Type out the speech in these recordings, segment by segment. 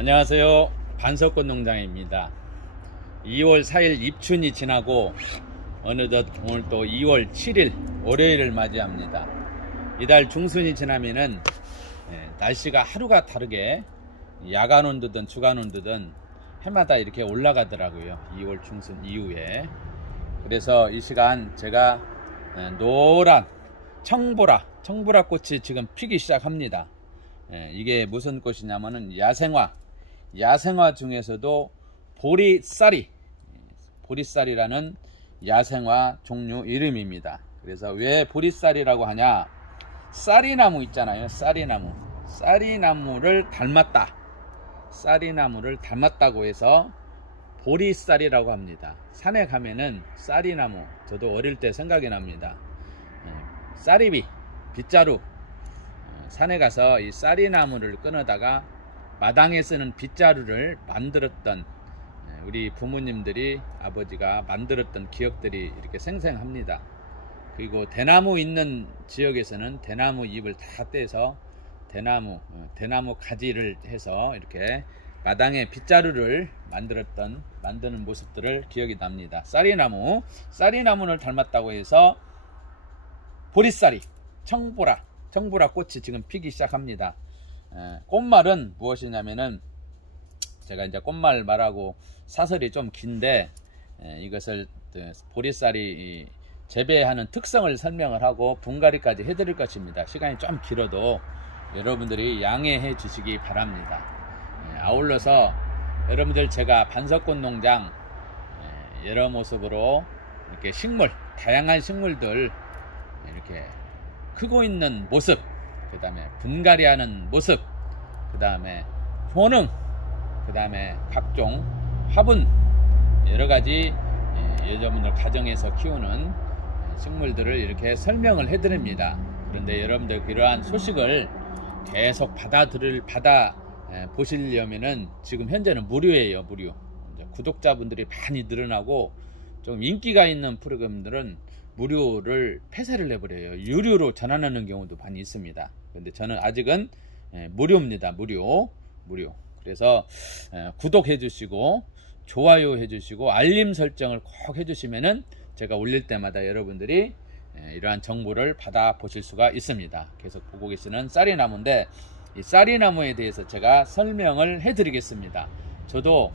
안녕하세요. 반석꽃 농장입니다. 2월 4일 입춘이 지나고 어느덧 오늘 또 2월 7일 월요일을 맞이합니다. 이달 중순이 지나면은 날씨가 하루가 다르게 야간 온도든 주간 온도든 해마다 이렇게 올라가더라고요. 2월 중순 이후에. 그래서 이 시간 제가 노란 청보라 꽃이 지금 피기 시작합니다. 이게 무슨 꽃이냐면은 야생화 중에서도 보리쌀이라는 야생화 종류 이름입니다. 그래서 왜 보리쌀이라고 하냐, 쌀이나무 있잖아요. 쌀이나무를 닮았다고 해서 보리쌀이라고 합니다. 산에 가면은 쌀이나무, 저도 어릴 때 생각이 납니다. 쌀이비, 빗자루, 산에 가서 이 쌀이나무를 끊어다가 마당에 쓰는 빗자루를 만들었던 우리 부모님들이, 아버지가 만들었던 기억들이 이렇게 생생합니다. 그리고 대나무 있는 지역에서는 대나무 잎을 다 떼서 대나무 가지를 해서 이렇게 마당에 빗자루를 만드는 모습들을 기억이 납니다. 쌀이나무를 닮았다고 해서 보리쌀이, 청보라 꽃이 지금 피기 시작합니다. 꽃말은 무엇이냐면은, 제가 이제 꽃말 말하고 사설이 좀 긴데, 이것을 보리쌀이 재배하는 특성을 설명을 하고 분갈이까지 해드릴 것입니다. 시간이 좀 길어도 여러분들이 양해해 주시기 바랍니다. 아울러서 여러분들, 제가 반석꽃 농장 여러 모습으로 이렇게 다양한 식물들 이렇게 크고 있는 모습, 그 다음에 분갈이하는 모습, 그 다음에 효능, 그 다음에 각종 화분, 여러가지 여러분들 가정에서 키우는 식물들을 이렇게 설명을 해드립니다. 그런데 여러분들 그러한 소식을 계속 보시려면은 지금 현재는 무료예요. 무료. 이제 구독자분들이 많이 늘어나고 좀 인기가 있는 프로그램들은 무료를 폐쇄를 해버려요. 유료로 전환하는 경우도 많이 있습니다. 근데 저는 아직은 무료입니다. 무료. 그래서 구독해 주시고 좋아요 해 주시고 알림 설정을 꼭 해 주시면은 제가 올릴 때마다 여러분들이 이러한 정보를 받아 보실 수가 있습니다. 계속 보고 계시는 쌀이나무인데, 이 쌀이나무에 대해서 제가 설명을 해 드리겠습니다. 저도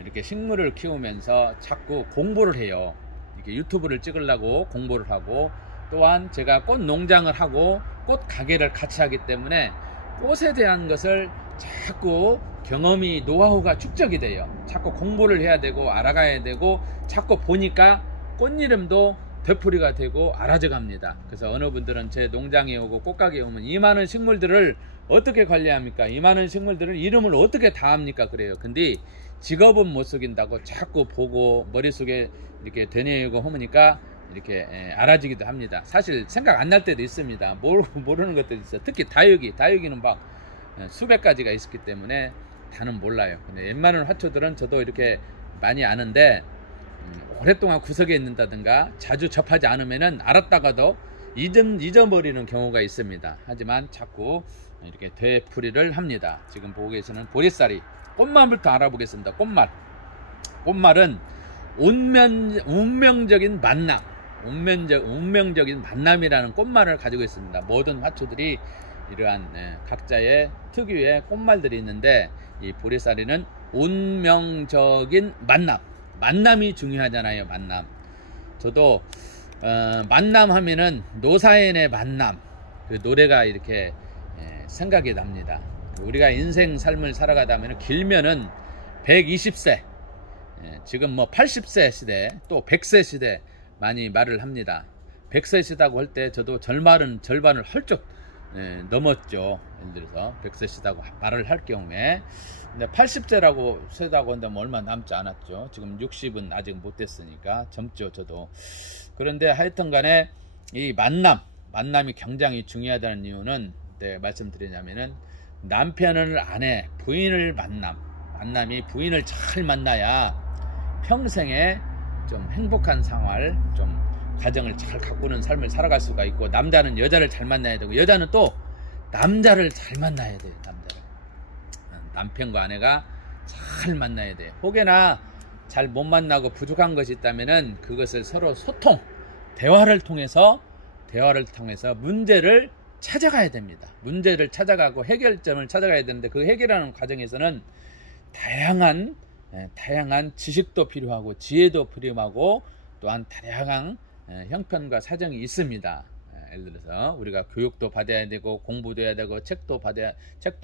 이렇게 식물을 키우면서 자꾸 공부를 해요. 이렇게 유튜브를 찍으려고 공부를 하고, 또한 제가 꽃 농장을 하고 꽃 가게를 같이 하기 때문에 꽃에 대한 것을 자꾸 경험이, 노하우가 축적이 돼요. 자꾸 공부를 해야 되고 알아가야 되고, 자꾸 보니까 꽃 이름도 되풀이가 되고 알아져 갑니다. 그래서 어느 분들은 제 농장에 오고 꽃가게에 오면 이 많은 식물들을 어떻게 관리합니까? 이 많은 식물들을 이름을 어떻게 다 합니까? 그래요. 근데 직업은 못 속인다고 자꾸 보고 머릿속에 이렇게 되뇌이고 하니까 이렇게 알아지기도 합니다. 사실 생각 안 날 때도 있습니다. 모르는 것도 있어요. 특히 다육이는 막 수백 가지가 있었기 때문에 다는 몰라요. 근데 웬만한 화초들은 저도 이렇게 많이 아는데, 오랫동안 구석에 있는다든가 자주 접하지 않으면은 알았다가도 잊어버리는 경우가 있습니다. 하지만 자꾸 이렇게 되풀이를 합니다. 지금 보고 계시는 보리쌀이, 꽃말부터 알아보겠습니다. 꽃말은 운명적인 만남이라는 꽃말을 가지고 있습니다. 모든 화초들이 이러한 각자의 특유의 꽃말들이 있는데, 이 보리쌀이는 운명적인 만남이 중요하잖아요. 저도 만남하면은 노사연의 만남, 그 노래가 이렇게 생각이 납니다. 우리가 인생 삶을 살아가다 보면 길면은 120세, 지금 뭐 80세 시대, 또 100세 시대 많이 말을 합니다. 100세 시다고 할 때 저도 절반을 헐쩍 넘었죠. 예를 들어서 100세 시다고 말을 할 경우에. 근데 80세라고 세다고 한다면 얼마 남지 않았죠. 지금 60은 아직 못 됐으니까 젊죠, 저도. 그런데 하여튼 간에 이 만남이 굉장히 중요하다는 이유는, 말씀드리냐면은, 남편을 아내, 부인을 만남이 부인을 잘 만나야 평생에 좀 행복한 생활, 좀 가정을 잘 가꾸는 삶을 살아갈 수가 있고, 남자는 여자를 잘 만나야 되고, 여자는 또 남자를 잘 만나야 돼요. 남편과 아내가 잘 만나야 돼요. 혹여나 잘 못 만나고 부족한 것이 있다면은 그것을 서로 소통, 대화를 통해서 문제를 찾아가야 됩니다. 문제를 찾아가고 해결점을 찾아가야 되는데 그 해결하는 과정에서는 다양한 지식도 필요하고 지혜도 필요하고 또한 다양한 형편과 사정이 있습니다. 예를 들어서 우리가 교육도 받아야 되고 공부도 해야 되고 책도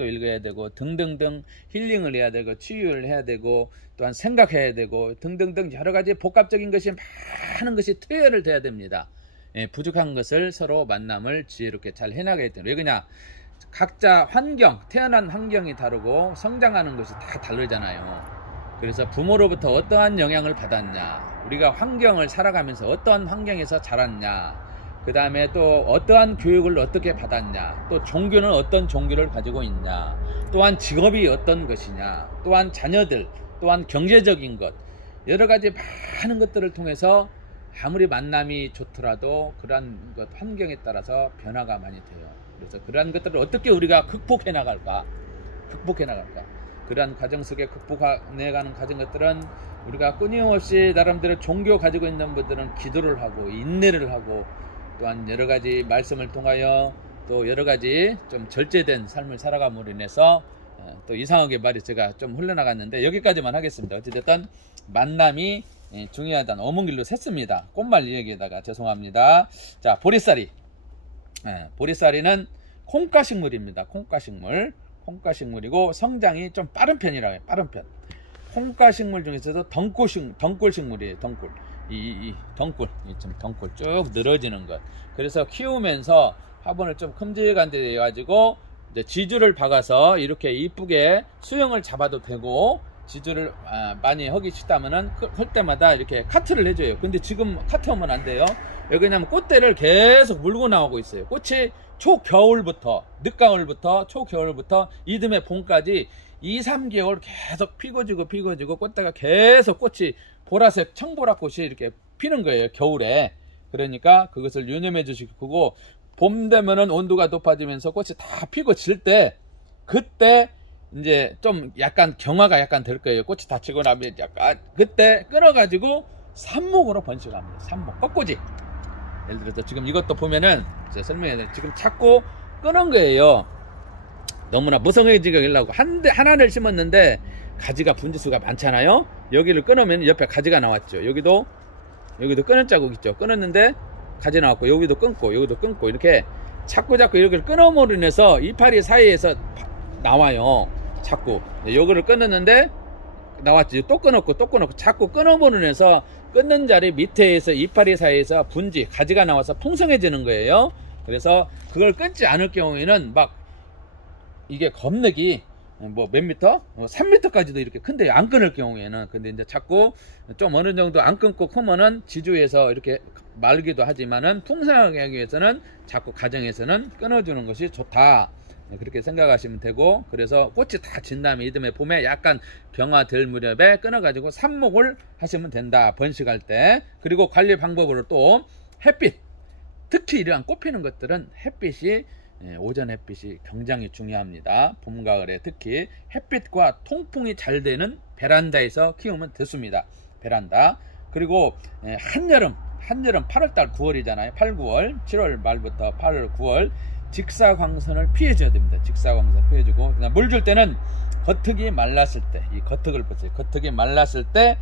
읽어야 되고 등등등 힐링을 해야 되고 치유를 해야 되고 또한 생각해야 되고 등등등 여러 가지 복합적인 것이 많은 것이 투여를 돼야 됩니다. 부족한 것을 서로 만남을 지혜롭게 잘 해나가야 돼요. 왜 그러냐? 각자 태어난 환경이 다르고 성장하는 것이 다 다르잖아요. 그래서 부모로부터 어떠한 영향을 받았냐, 우리가 환경을 살아가면서 어떠한 환경에서 자랐냐, 그 다음에 또 어떠한 교육을 어떻게 받았냐, 또 종교는 어떤 종교를 가지고 있냐, 또한 직업이 어떤 것이냐, 또한 자녀들, 또한 경제적인 것, 여러 가지 많은 것들을 통해서 아무리 만남이 좋더라도 그러한 것 환경에 따라서 변화가 많이 돼요. 그래서 그러한 것들을 어떻게 우리가 극복해 나갈까? 그러한 과정 속에 극복해가는 과정 것들은 우리가 끊임없이 나름대로 종교 가지고 있는 분들은 기도를 하고 인내를 하고 또한 여러 가지 말씀을 통하여 또 여러 가지 좀 절제된 삶을 살아감으로 인해서 또 이상하게 말이 제가 좀 흘러나갔는데 여기까지만 하겠습니다. 어찌됐든 만남이 중요하다는 어문길로 샜습니다. 꽃말 이야기에다가 죄송합니다. 자, 보리쌀이. 보리쌀이는 콩가식물입니다. 콩가식물이고 성장이 좀 빠른 편이라고 해요. 빠른 편. 콩가식물 중에서도 덩굴식물이에요. 덩굴. 이 덩굴 쭉 늘어지는 것. 그래서 키우면서 화분을 좀 큼직한 데 해가지고 이제 지주를 박아서 이렇게 이쁘게 수영을 잡아도 되고, 지주를 많이 하기 싫다면은 할 때마다 이렇게 카트를 해줘요. 근데 지금 카트 하면 안 돼요. 왜냐면 꽃대를 계속 물고 나오고 있어요. 꽃이 초겨울부터 늦가을부터 초겨울부터 이듬해 봄까지 2-3개월 계속 피고지고 꽃대가 계속 꽃이 보라색 청보라꽃이 이렇게 피는 거예요, 겨울에. 그러니까 그것을 유념해 주시고, 봄 되면은 온도가 높아지면서 꽃이 다 피고 질 때, 그때 이제 좀 약간 경화가 약간 될 거예요. 꽃이 다 지고 나면 약간 그때 끊어가지고 삽목으로 번식합니다. 삽목, 꺾꽂이. 예를 들어서 지금 이것도 보면은 제가 설명해야 돼. 지금 자꾸 끊은 거예요. 너무나 무성해지게 하려고 하나를 심었는데 가지가 분지수가 많잖아요. 여기를 끊으면 옆에 가지가 나왔죠. 여기도 끊은 자국 있죠. 끊었는데 가지 나왔고, 여기도 끊고 이렇게 자꾸 이렇게 끊어므로 인해서 이파리 사이에서 나와요. 자꾸 요거를 끊었는데 나왔지. 또 끊었고 자꾸 끊어므로 인해서 끊는 자리 밑에에서 이파리 사이에서 가지가 나와서 풍성해지는 거예요. 그래서 그걸 끊지 않을 경우에는 막 이게 겁내기 몇 미터? 3미터까지도 이렇게 큰데 안 끊을 경우에는. 근데 이제 자꾸 좀 어느 정도 안 끊고 크면은 지주에서 이렇게 말기도 하지만은 풍성하게 하기 위해서는 자꾸 가정에서는 끊어주는 것이 좋다. 그렇게 생각하시면 되고, 그래서 꽃이 다 진 다음에 이듬해 봄에 약간 경화될 무렵에 끊어가지고 삽목을 하시면 된다. 번식할 때. 그리고 관리 방법으로 또 햇빛. 특히 이러한 꽃 피는 것들은 오전 햇빛이 굉장히 중요합니다. 봄, 가을에 특히 햇빛과 통풍이 잘 되는 베란다에서 키우면 됐습니다. 베란다. 그리고 한여름 8월달 9월이잖아요. 8, 9월, 7월 말부터 8월, 9월 직사광선을 피해줘야 됩니다. 직사광선 피해주고, 물 줄 때는 겉흙이 말랐을 때, 이 겉흙을 보세요. 겉흙이 말랐을 때,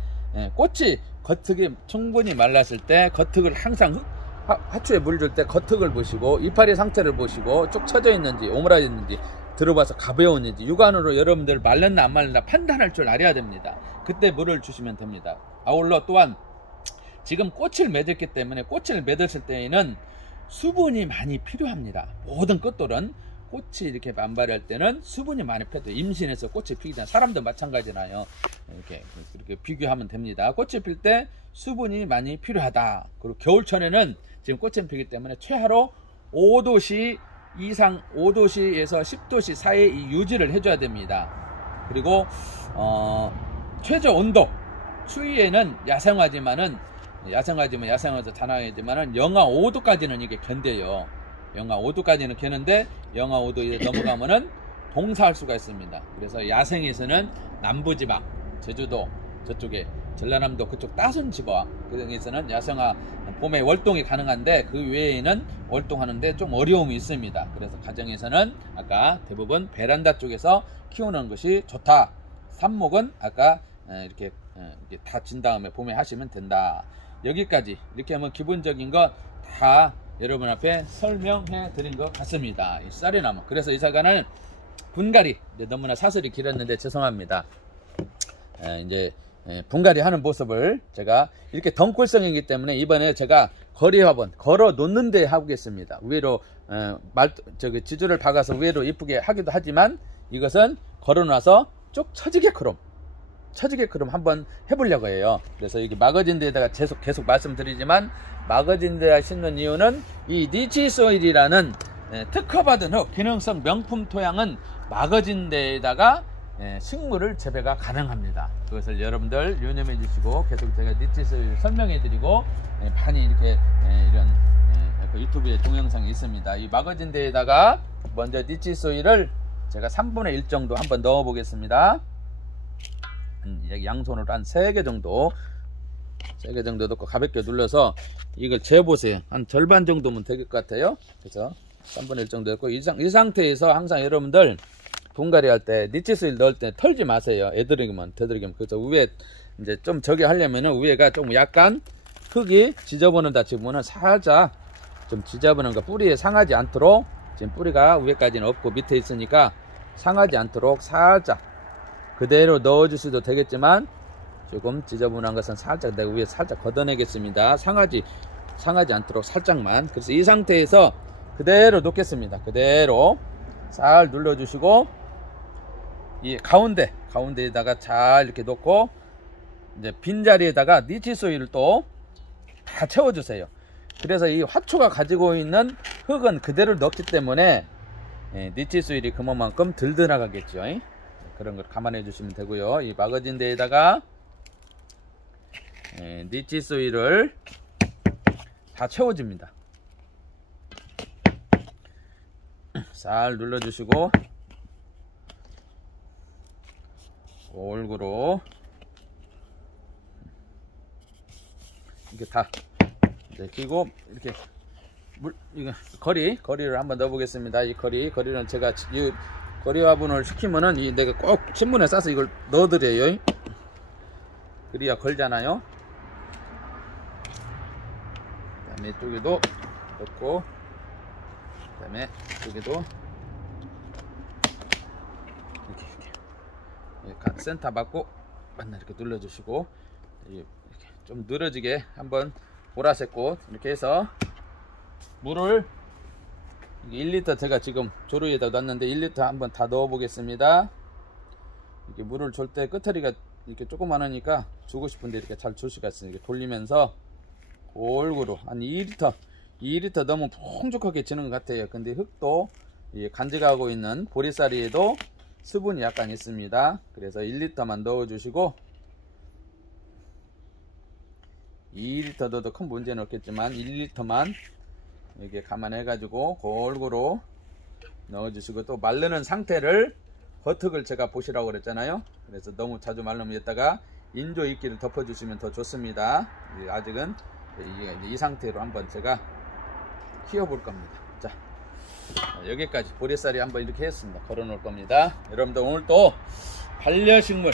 꽃이 겉흙이 충분히 말랐을 때 겉흙을 항상 하초에 물 줄 때 겉흙을 보시고, 이파리 상태를 보시고, 쭉 처져 있는지 오므라졌는지 들어봐서 가벼웠는지, 육안으로 여러분들 말랐나 안 말랐나 판단할 줄 알아야 됩니다. 그때 물을 주시면 됩니다. 아울러 또한 지금 꽃을 맺었기 때문에, 꽃을 맺었을 때에는 수분이 많이 필요합니다. 모든 꽃들은 꽃이 이렇게 만발할 때는 수분이 많이 필요해요. 임신해서 꽃이 피기 전 사람도 마찬가지나요. 이렇게 비교하면 됩니다. 꽃이 필 때 수분이 많이 필요하다. 그리고 겨울철에는 지금 꽃이 피기 때문에 최하로 5도씨 이상, 5도씨에서 10도씨 사이에 유지를 해줘야 됩니다. 그리고 최저 온도, 추위에는 야생화에서 자라나지만은 영하 5도까지는 이게 견뎌요. 영하 5도까지는 견는데 영하 5도에 넘어가면은 동사할 수가 있습니다. 그래서 야생에서는 남부지방, 제주도 저쪽에 전라남도 그쪽 따순 지방 그중에서는 야생화 봄에 월동이 가능한데 그 외에는 월동하는데 좀 어려움이 있습니다. 그래서 가정에서는 아까 대부분 베란다 쪽에서 키우는 것이 좋다. 삽목은 아까 이렇게 다 진 다음에 봄에 하시면 된다. 여기까지 이렇게 하면 기본적인 것 다 여러분 앞에 설명해 드린 것 같습니다. 이 쌀이나무. 그래서 이 사과는 분갈이, 너무나 사설이 길었는데 죄송합니다. 이제 분갈이 하는 모습을 제가 이렇게 덩굴성이기 때문에 이번에 제가 거리 화분 걸어 놓는데 하겠습니다. 위로 지주를 박아서 위로 이쁘게 하기도 하지만 이것은 걸어 놔서 쭉 처지게끔 한번 해보려고 해요. 그래서 여기 마거진 데에다가 계속 말씀드리지만 마거진 데에 심는 이유는 이 니치소일이라는 특허받은 흙, 기능성 명품 토양은 마거진 데에다가 식물을 재배가 가능합니다. 그것을 여러분들 유념해 주시고 계속 제가 니치소일 설명해 드리고 많이 이렇게 이런 유튜브에 동영상이 있습니다. 이 마거진 데에다가 먼저 니치소일을 제가 3분의 1 정도 한번 넣어 보겠습니다. 양손으로 한 3개 정도 넣고 가볍게 눌러서 이걸 재보세요. 한 절반 정도면 될 것 같아요. 그래서 3분의 1 정도 했고 이 상태에서 항상 여러분들 분갈이 할 때 니치소일 넣을 때 털지 마세요. 되도록이면. 그래서 위에 이제 좀 저기 하려면은 위에가 좀 약간 흙이 지저분하다 싶으면은 살짝 좀 지저분한 거 뿌리에 상하지 않도록 지금 뿌리가 위에까지는 없고 밑에 있으니까 상하지 않도록 살짝 그대로 넣어주셔도 되겠지만 조금 지저분한 것은 살짝 내가 위에 살짝 걷어내겠습니다. 상하지 않도록 살짝만. 그래서 이 상태에서 그대로 놓겠습니다. 그대로 잘 눌러주시고 이 가운데에다가 잘 이렇게 놓고 이제 빈자리에다가 니치소일을 또 다 채워주세요. 그래서 이 화초가 가지고 있는 흙은 그대로 넣기 때문에 니치소일이 그만큼 덜 들어가겠죠. 그런 걸 감안해 주시면 되고요. 이 마거진 데에다가 니치소일을 다 채워줍니다. 잘 눌러주시고 골고루 이렇게 다 끼고 이렇게 이거 거리를 한번 넣어 보겠습니다. 이 거리는 제가 이 거리 화분을 시키면은 내가 꼭 신문에 싸서 이걸 넣어드려요. 그래야 걸잖아요. 그 다음에 이쪽에도 넣고 그 다음에 이쪽에도 이렇게 센터 맞고 이렇게 눌러주시고 이렇게 좀 늘어지게 한번 보라색 꽃 이렇게 해서 물을 1리터 제가 지금 조루에다 놨는데 1리터 한번 다 넣어 보겠습니다. 이렇게 물을 줄 때 끄트리가 이렇게 조그만하니까 주고 싶은데 이렇게 잘 줄 수가 있어요. 이렇게 돌리면서 골고루 한 2리터 너무 풍족하게 지는 것 같아요. 근데 흙도 간직하고 있는 보리쌀이에도 수분이 약간 있습니다. 그래서 1리터만 넣어 주시고 2리터 넣어도 큰 문제는 없겠지만 1리터만 이렇게 감안해 가지고 골고루 넣어 주시고 또 마르는 상태를 겉흙을 제가 보시라고 그랬잖아요. 그래서 너무 자주 마르면 여기다가 인조 이끼를 덮어 주시면 더 좋습니다. 아직은 이 상태로 한번 제가 키워 볼 겁니다. 자, 여기까지 보리쌀이 한번 이렇게 했습니다. 걸어 놓을 겁니다. 여러분들 오늘 또 반려식물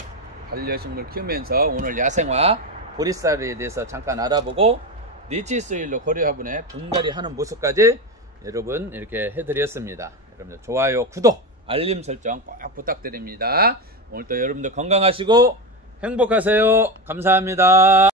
키우면서 오늘 야생화 보리쌀에 대해서 잠깐 알아보고 니치소일로 거리 화분에 분갈이 하는 모습까지 여러분 이렇게 해드렸습니다. 여러분들 좋아요, 구독, 알림 설정 꼭 부탁드립니다. 오늘도 여러분들 건강하시고 행복하세요. 감사합니다.